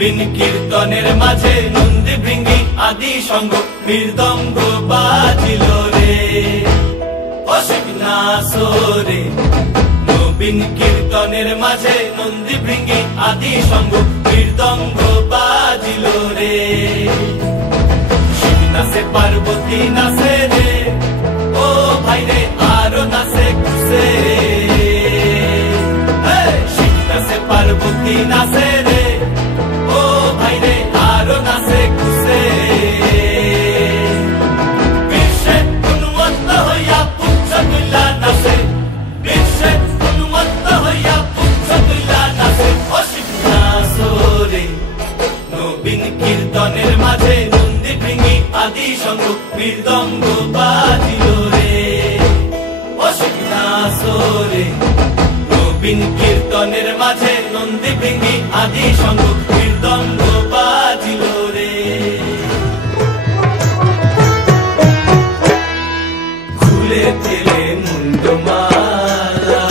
নবীন কীর্তনের মাঝে নন্দী ভৃঙ্গি আদি সঙ্গ মৃদঙ্গ বাজিল রে অশিক নাসরে। নবীন কীর্তনের মাঝে নন্দী ভৃঙ্গি আদি সঙ্গ মৃদঙ্গ বাজিল রে। শিব নাচে পার্বতী নাচে রে, ও ভাই রে আরো নাচে খুশে। শিব নাচে পার্বতী নাচে রে, ও ভাই রে আরো নাচে খুশে। বিশ্বে উন্মত্ত হইয়া পুচ্ছ তুইলা নাচে, বিশ্বে উন্মত্ত হইয়া পুচ্ছ তুইলা নাচে অশিব নাচরে। নবীন কীর্তনের মাঝে নন্দী ভৃঙ্গি আদি সঙ্গ মৃদঙ্গ বাজিল রে অশিব নাচরে। নবীন কীর্তনের মাঝে নন্দী ভৃঙ্গি আদি সঙ্গ মৃদঙ্গ বাজিল রে। খুলে ফেলে মুন্ডমালা,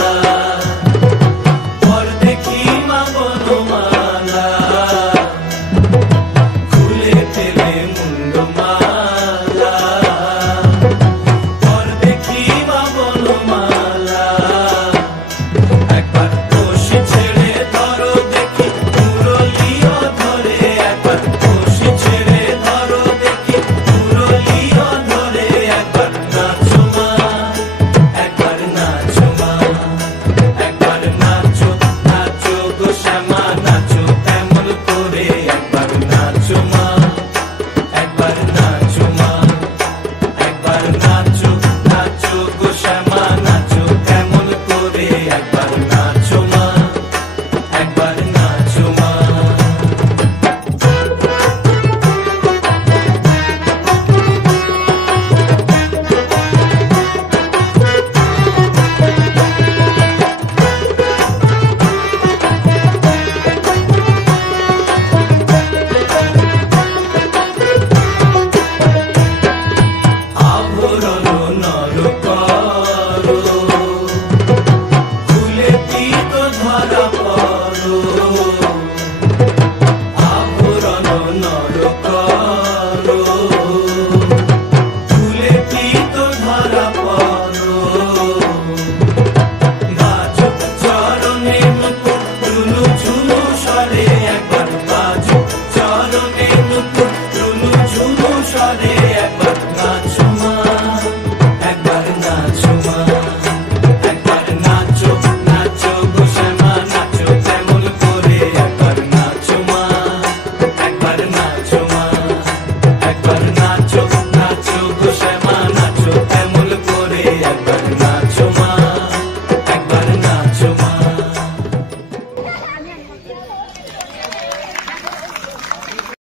পর দেখি মা বনমালা। খুলে ফেলে মুন্ডমালা, পর দেখি মা বনমালা। একবার কষি ছেড়ে ধরো দেখি মুরলিও ধরে, একবার কষি ছেড়ে ধরো দেখি মুরলিও ধরে। একবার নাচো মা, একবার নাচো মা, একবার নাচো নাচো গো শ্যামা নাচো তেমন করে। একবার নাচো মা, একবার নাচো মা, একবার নাচো নাচো গো শ্যামা নাচো তেমন করে। একবার নাচো মা, একবার নাচো মা। আভরণ নর করো, খুলে পীত ধরা পড়ো। আভরণ নর করো, খুলে পীত ধরা পড়ো। বাজো চরণে মুকুট রুনু ঝুনু স্বরে, একবার বাজো চরণে মুকুট রুনু ঝুনু স্বরে।